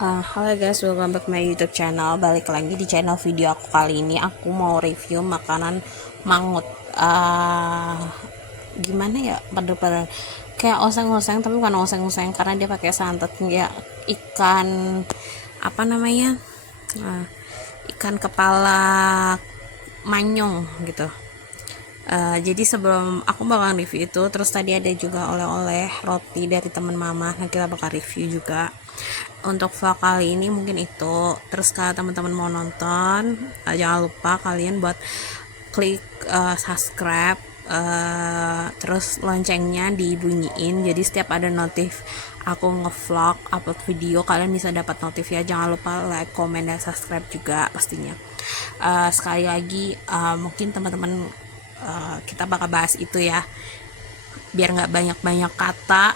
Halo guys, welcome back my YouTube channel. Balik lagi di channel video aku. Kali ini aku mau review makanan mangut. Gimana ya, bener-bener kayak oseng-oseng, tapi bukan oseng-oseng karena dia pakai santan ya. Ikan apa namanya, Ah, ikan kepala manyong gitu. Jadi sebelum aku bakal review itu, terus tadi ada juga oleh-oleh roti dari teman mama. Nah, kita bakal review juga. Untuk vlog kali ini mungkin itu. Terus kalau teman-teman mau nonton, jangan lupa kalian buat klik subscribe, terus loncengnya dibunyiin. Jadi setiap ada notif aku ngevlog, upload video, kalian bisa dapat notif ya. Jangan lupa like, comment, dan subscribe juga pastinya. Sekali lagi, mungkin teman-teman, kita bakal bahas itu ya, biar nggak banyak-banyak kata.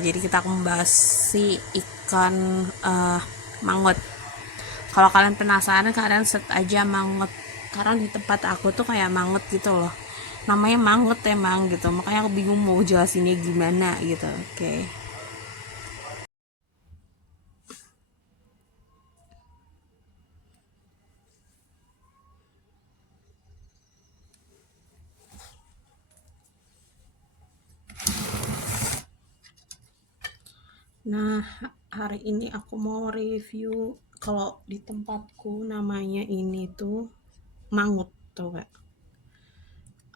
Jadi kita akan membahas si ikan mangut. Kalau kalian penasaran, kalian search aja mangut, karena di tempat aku tuh kayak mangut gitu loh, namanya mangut emang gitu, makanya aku bingung mau jelasinnya gimana gitu. Oke. Nah, hari ini aku mau review, kalau di tempatku namanya ini tuh mangut, tuh gak.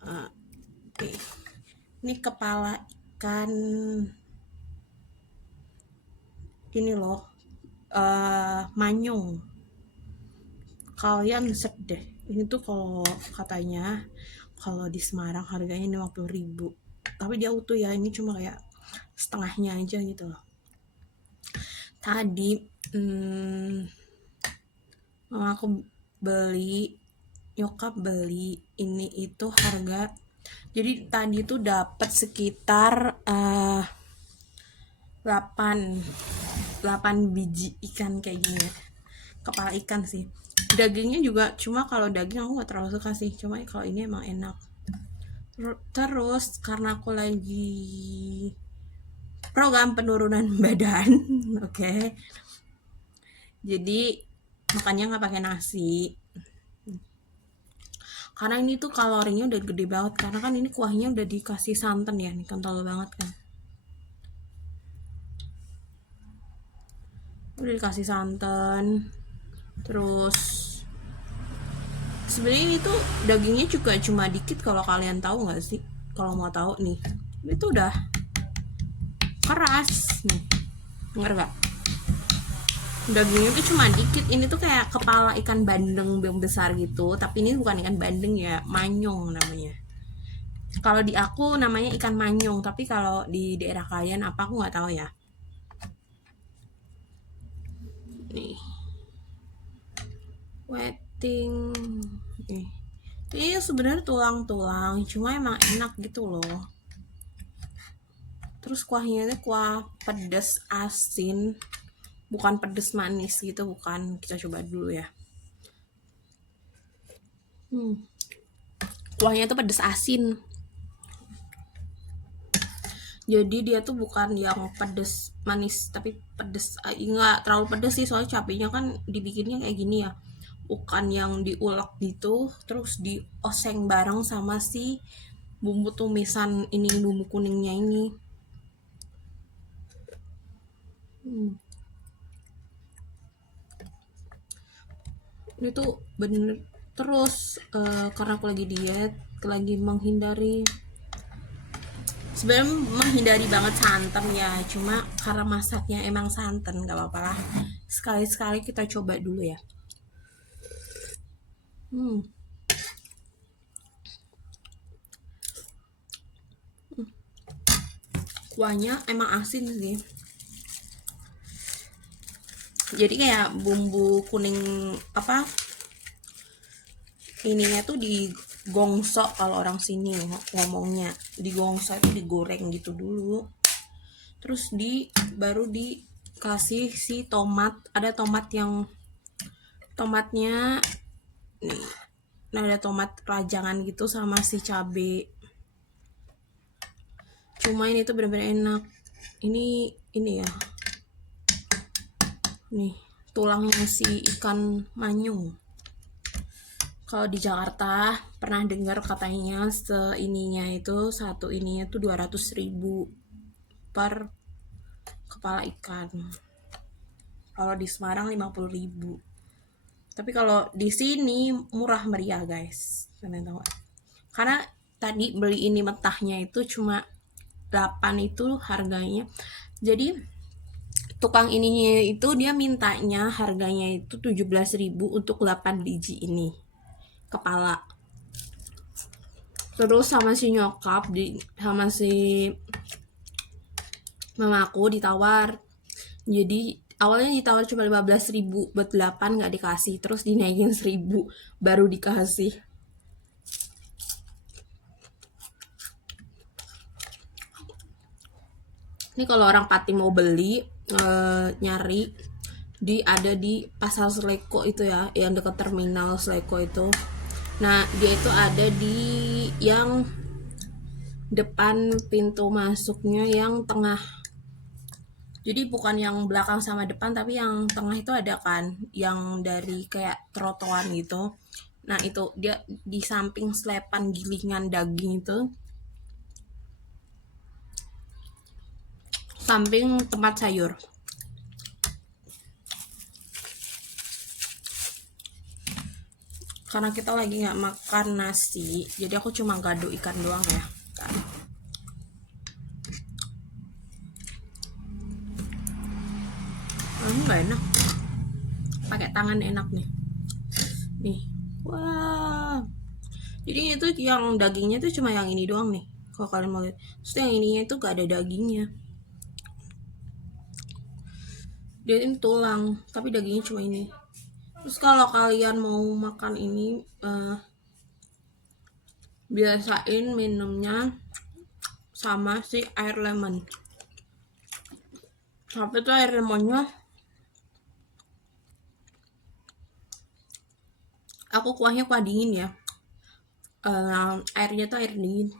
Oke. Ini kepala ikan ini loh, manyung. Kalian set deh, ini tuh kalau katanya kalau di Semarang harganya 50.000, tapi dia utuh ya, ini cuma kayak setengahnya aja gitu loh. Tadi aku beli, nyokap beli ini itu harga, jadi tadi tuh dapat sekitar 8 biji ikan kayak gini ya. Kepala ikan sih, dagingnya juga, cuma kalau daging aku gak terlalu suka sih, cuma kalau ini emang enak. Terus karena aku lagi program penurunan badan, oke, jadi makannya nggak pakai nasi, karena ini tuh kalorinya udah gede banget, karena kan ini kuahnya udah dikasih santan ya, ini kental banget kan, udah dikasih santan. Terus sebenarnya itu dagingnya juga cuma dikit, kalau kalian tahu nggak sih, kalau mau tahu nih, itu udah keras nih, denger gak, dagingnya tuh cuma dikit. Ini tuh kayak kepala ikan bandeng yang besar gitu, tapi ini bukan ikan bandeng ya, manyong namanya. Kalau di aku namanya ikan manyong, tapi kalau di daerah kalian apa aku nggak tahu ya. Nih, wedding nih, ini sebenarnya tulang-tulang, cuma emang enak gitu loh. Terus kuahnya itu kuah pedas asin, bukan pedas manis gitu, bukan. Kita coba dulu ya. Kuahnya itu pedas asin, jadi dia tuh bukan yang pedas manis, tapi pedas, nggak terlalu pedas sih, soalnya cabenya kan dibikinnya kayak gini ya, bukan yang diulek gitu terus dioseng bareng sama si bumbu tumisan ini, bumbu kuningnya ini. Ini tuh bener. Terus karena aku lagi diet, lagi menghindari, sebenarnya menghindari banget santan ya, cuma karena masaknya emang santan, gak apa-apa lah, sekali-sekali kita coba dulu ya. Kuahnya emang asin sih, jadi kayak bumbu kuning apa, ininya tuh digongsok, kalau orang sini ngomongnya digongsok, itu digoreng gitu dulu, terus baru dikasih si tomat. Ada tomat yang tomatnya nih, nah ada tomat rajangan gitu sama si cabe. Cuma ini tuh bener-bener enak. Ini ya, nih tulangnya si ikan manyung. Kalau di Jakarta pernah dengar katanya seininya itu satu ininya tuh 200.000 per kepala ikan. Kalau di Semarang 50.000. Tapi kalau di sini murah meriah guys. Kalian tahu? Karena tadi beli ini mentahnya itu cuma 8 itu harganya. Jadi tukang ininya itu dia mintanya harganya itu 17.000 untuk 8 biji ini kepala. Terus sama si nyokap sama si mamaku ditawar. Jadi awalnya ditawar cuma 15.000 buat 8 nggak dikasih, terus dinaikin 1.000 baru dikasih. Ini kalau orang Pati mau beli nyari ada di Pasar Sleko itu ya, yang dekat terminal Sleko itu. Nah dia itu ada di yang depan pintu masuknya yang tengah. Jadi bukan yang belakang sama depan, tapi yang tengah itu ada kan, yang dari kayak trotoar gitu. Nah itu dia di samping selepan gilingan daging itu, samping tempat sayur. Karena kita lagi nggak makan nasi, jadi aku cuma gado ikan doang ya kan. Nggak enak, pakai tangan enak nih. Wah, jadi itu yang dagingnya tuh cuma yang ini doang nih kalau kalian mau lihat. Terus yang ininya itu gak ada dagingnya, dia ini tulang tapi dagingnya cuma ini. Terus kalau kalian mau makan ini biasain minumnya sama si air lemon. Tapi tuh air lemonnya aku kuahnya kuah dingin ya, airnya tuh air dingin.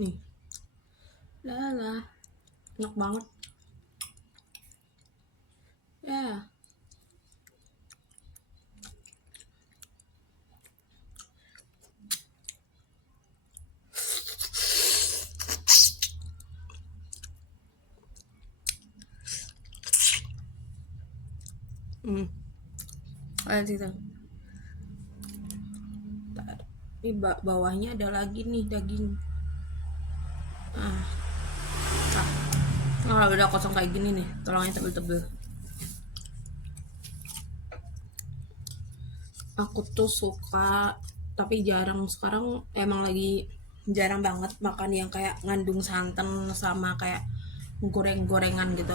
Nih lah enak banget ya. Lihat situ, ini bawahnya ada lagi nih daging. Nah, udah kosong kayak gini nih, tulangnya tebel-tebel. Aku tuh suka, tapi jarang sekarang, emang lagi jarang banget makan yang kayak ngandung santan sama kayak goreng-gorengan gitu.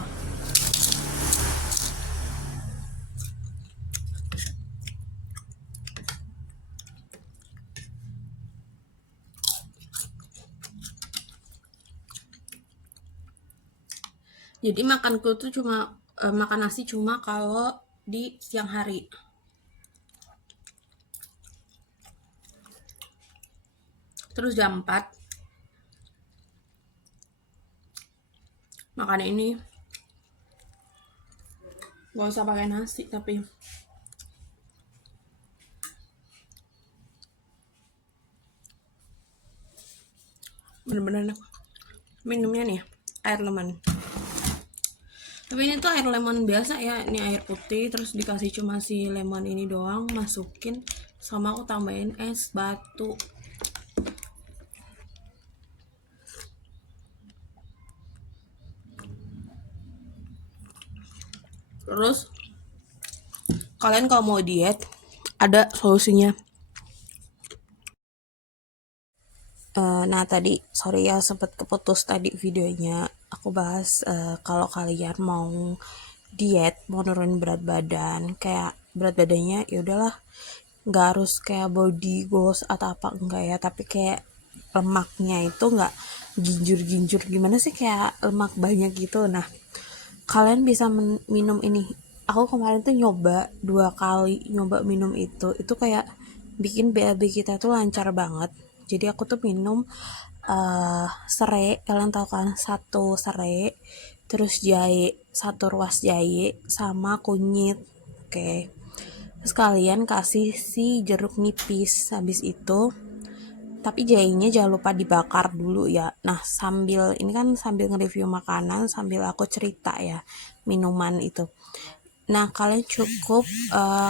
Jadi makanku tuh cuma makan nasi cuma kalau di siang hari. Terus jam 4 makan ini, gak usah pakai nasi tapi bener-bener enak. Minumnya nih air lemon, tapi ini tuh air lemon biasa ya, ini air putih terus dikasih cuma si lemon ini doang, masukin sama aku tambahin es batu. Terus kalian kalau mau diet ada solusinya. Nah tadi sorry ya sempet keputus tadi videonya, aku bahas kalau kalian mau diet, mau nurunin berat badan, kayak berat badannya ya udahlah nggak harus kayak body goals atau apa enggak ya, tapi kayak lemaknya itu nggak ginjur gimana sih, kayak lemak banyak gitu. Nah kalian bisa minum ini. Aku kemarin tuh nyoba 2 kali nyoba minum itu kayak bikin BAB kita tuh lancar banget. Jadi aku tuh minum serai, kalian tahu kan, satu serai, terus jahe, satu ruas jahe, sama kunyit. Oke. Terus kalian kasih si jeruk nipis. Habis itu, tapi jahenya jangan lupa dibakar dulu ya. Nah, sambil ini kan sambil nge-review makanan, sambil aku cerita ya minuman itu. Nah, kalian cukup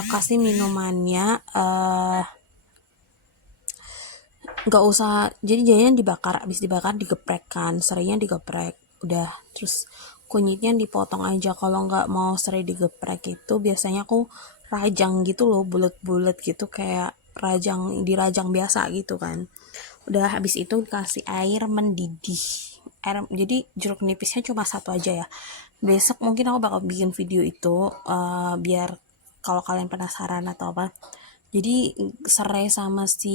kasih minumannya nggak usah, jadi jahenya dibakar, habis dibakar digeprek kan, serainya digeprek udah, terus kunyitnya dipotong aja. Kalau nggak mau serai digeprek itu biasanya aku rajang gitu loh, bulat-bulat gitu, kayak dirajang biasa gitu kan. Udah, habis itu kasih air mendidih, jadi jeruk nipisnya cuma satu aja ya. Besok mungkin aku bakal bikin video itu, biar kalau kalian penasaran atau apa. Jadi serai sama si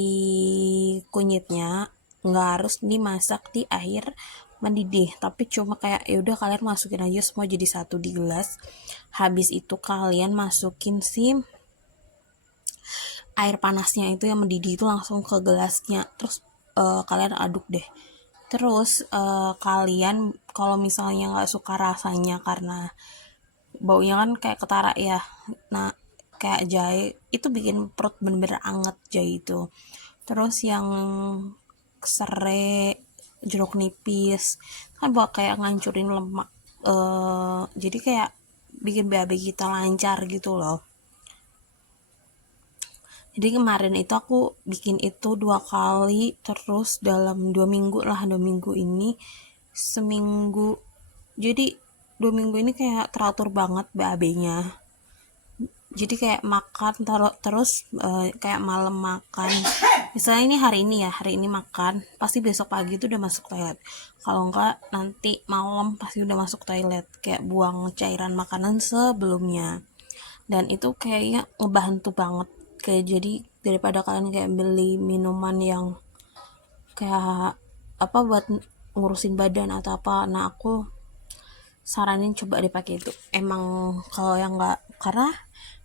kunyitnya nggak harus dimasak di air mendidih, tapi cuma kayak ya udah kalian masukin aja semua jadi satu di gelas. Habis itu kalian masukin si air panasnya itu yang mendidih itu langsung ke gelasnya, terus kalian aduk deh. Terus kalian kalau misalnya nggak suka rasanya karena baunya kan kayak ketara ya, nah kayak jahe itu bikin perut bener-bener anget jahe itu. Terus yang serai, jeruk nipis kan buat kayak ngancurin lemak, jadi kayak bikin BAB kita lancar gitu loh. Jadi kemarin itu aku bikin itu 2 kali, terus dalam 2 minggu lah, 2 minggu ini seminggu, jadi 2 minggu ini kayak teratur banget BAB-nya. Jadi kayak makan terus kayak malam makan, misalnya ini hari ini makan, pasti besok pagi itu udah masuk toilet. Kalau enggak nanti malam pasti udah masuk toilet, kayak buang cairan makanan sebelumnya. Dan itu kayaknya ngebantu banget, kayak jadi daripada kalian kayak beli minuman yang kayak apa buat ngurusin badan atau apa. Nah, aku saranin coba dipakai itu. Emang kalau yang nggak, karena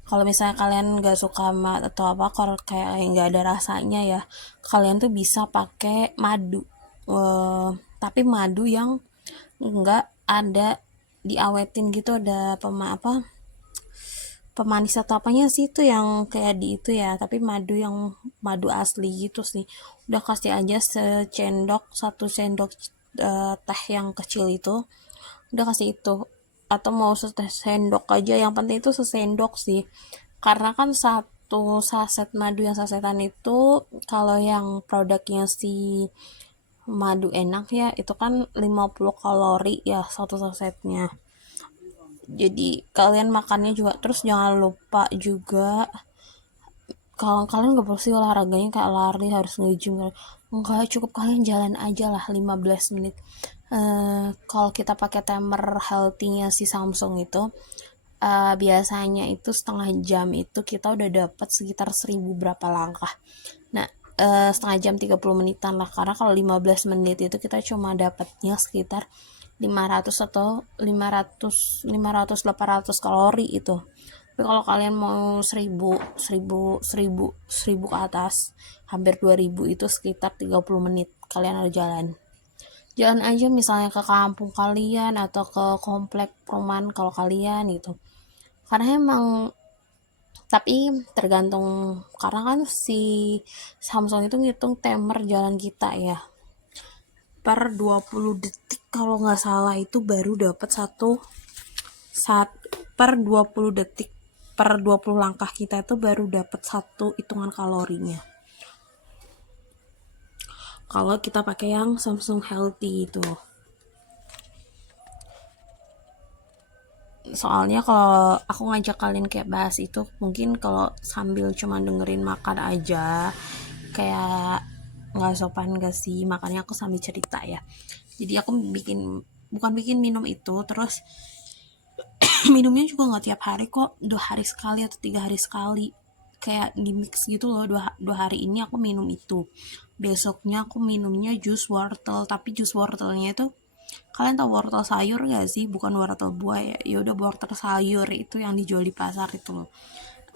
kalau misalnya kalian nggak suka atau apa, kalau kayak nggak ada rasanya ya, kalian tuh bisa pakai madu. Tapi madu yang nggak ada diawetin gitu, ada pemanis atau apanya sih itu yang kayak di itu ya, tapi madu yang madu asli gitu sih. Udah kasih aja satu sendok teh yang kecil itu, udah kasih itu, atau mau sendok aja, yang penting itu sesendok sih, karena kan satu saset madu yang sasetan itu, kalau yang produknya si madu enak ya itu kan 50 kalori ya satu sasetnya. Jadi kalian makannya juga, terus jangan lupa juga kalau kalian gak perlu sih olahraganya kayak lari harus nge-gym, enggak, cukup kalian jalan aja lah 15 menit. Kalau kita pakai timer healthy-nya si Samsung itu, biasanya itu setengah jam itu kita udah dapat sekitar 1000 berapa langkah. Nah, setengah jam 30 menitan lah, karena kalau 15 menit itu kita cuma dapatnya sekitar 500 atau 800 kalori itu. Tapi kalau kalian mau 1000 ke atas, hampir 2000, itu sekitar 30 menit kalian harus jalan aja, misalnya ke kampung kalian atau ke komplek perumahan kalau kalian gitu. Karena emang, tapi tergantung, karena kan si Samsung itu ngitung timer jalan kita ya, per 20 detik kalau nggak salah itu baru dapat per 20 detik, per 20 langkah kita itu baru dapat satu hitungan kalorinya. Kalau kita pakai yang Samsung Healthy itu. Soalnya kalau aku ngajak kalian kayak bahas itu, mungkin kalau sambil cuma dengerin makan aja kayak nggak sopan gak sih, makanya aku sambil cerita ya. Jadi aku bukan bikin minum itu terus minumnya juga nggak tiap hari kok, 2 hari sekali atau 3 hari sekali, kayak di mix gitu loh. dua hari ini aku minum itu, besoknya aku minumnya jus wortel, tapi jus wortelnya itu, kalian tahu wortel sayur gak sih, bukan wortel buah ya, ya udah wortel sayur itu yang dijual di pasar itu loh.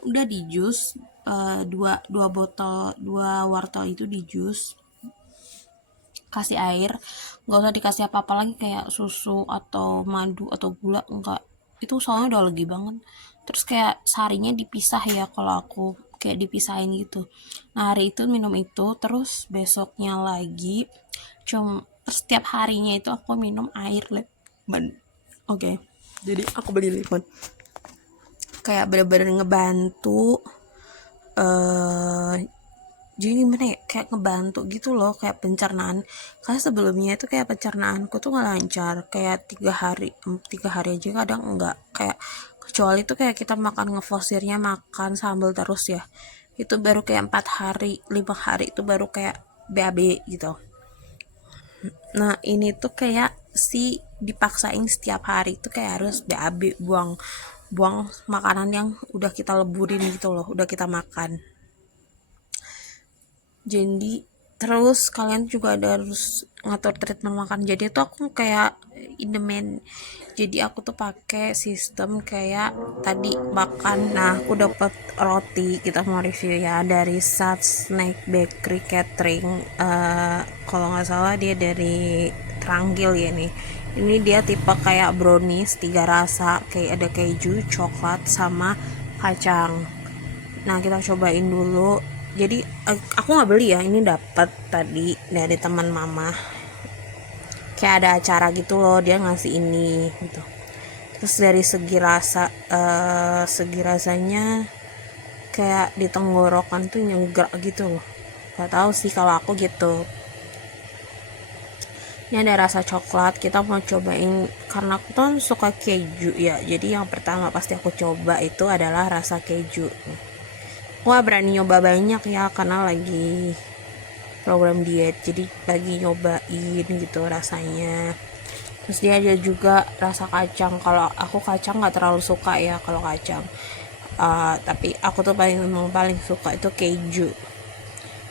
Udah di jus, dua wortel itu di jus, kasih air, nggak usah dikasih apa-apa lagi kayak susu atau madu atau gula, enggak, itu soalnya udah legi banget. Terus kayak seharinya dipisah ya, kalau aku kayak dipisahin gitu. Nah hari itu minum itu, terus besoknya lagi terus setiap harinya itu aku minum air lemon. Oke, jadi aku beli lemon, kayak bener-bener ngebantu. eh jadi gimana ya, kayak ngebantu gitu loh, kayak pencernaan. Karena sebelumnya itu kayak pencernaanku tuh nggak lancar, kayak 3 hari aja kadang enggak, kayak kecuali tuh kayak kita makan ngefosirnya makan sambal terus ya, itu baru kayak 4 hari 5 hari itu baru kayak BAB gitu. Nah ini tuh kayak dipaksain setiap hari itu kayak harus BAB, buang makanan yang udah kita leburin gitu loh, udah kita makan. Jadi terus kalian juga ada harus ngatur treatment makan. Jadi tuh aku kayak in the man, jadi aku tuh pakai sistem kayak tadi makan. Nah aku dapat roti, kita mau review ya, dari Sat Snack Bakery Catering. Kalau nggak salah dia dari Tranggil ya nih. Ini dia tipe kayak brownies 3 rasa, kayak ada keju, coklat sama kacang. Nah kita cobain dulu. Jadi aku nggak beli ya, ini dapat tadi dari teman mama, kayak ada acara gitu loh, dia ngasih ini gitu. Terus dari segi rasanya kayak di tenggorokan tuh nyegar gitu loh, nggak tahu sih kalau aku gitu. Ini ada rasa coklat, kita mau cobain karena aku tuh suka keju ya, jadi yang pertama pasti aku coba itu adalah rasa keju. Wah berani nyoba banyak ya karena lagi program diet, jadi lagi nyobain gitu rasanya. Terus dia ada juga rasa kacang, kalau aku kacang nggak terlalu suka ya kalau kacang. Tapi aku tuh memang paling suka itu keju.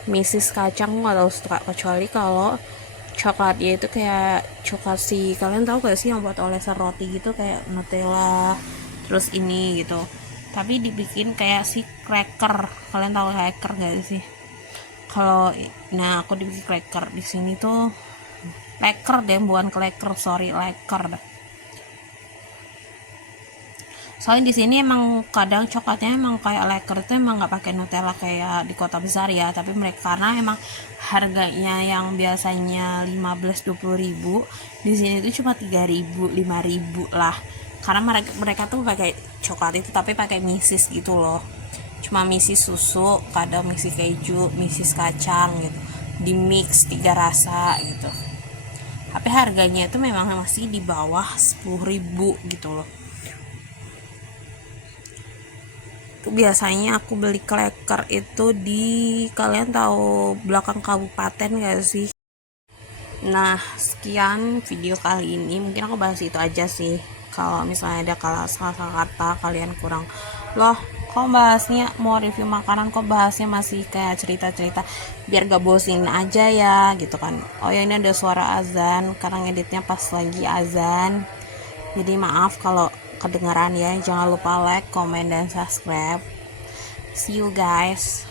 Misis kacang nggak terlalu suka, kecuali kalau coklatnya itu kayak coklat sih, kalian tahu gak sih yang buat olesan roti gitu kayak Nutella, terus ini gitu, tapi dibikin kayak si cracker. Kalian tahu cracker gak sih? Kalau nah aku dibikin cracker di sini tuh leker deh, bukan cracker, sorry, leker. Soalnya di sini emang kadang coklatnya emang kayak leker itu emang nggak pakai Nutella kayak di kota besar ya, tapi mereka karena emang harganya yang biasanya 15-20 ribu, di sini tuh cuma 3 ribu 5 ribu lah, karena mereka tuh pakai coklat itu tapi pakai misis gitu loh, cuma misis susu, kadang misis keju, misis kacang gitu, di mix 3 rasa gitu. Tapi harganya itu memang masih di bawah 10 ribu gitu loh. Biasanya aku beli kleker itu di, kalian tahu belakang kabupaten gak sih? Nah sekian video kali ini, mungkin aku bahas itu aja sih. Kalau misalnya ada salah kata kalian kurang, loh kok bahasnya mau review makanan kok bahasnya masih kayak cerita-cerita, biar gak bosin aja ya gitu kan. Oh ya ini ada suara azan karena ngeditnya pas lagi azan, jadi maaf kalau kedengaran ya. Jangan lupa like, comment, dan subscribe. See you guys.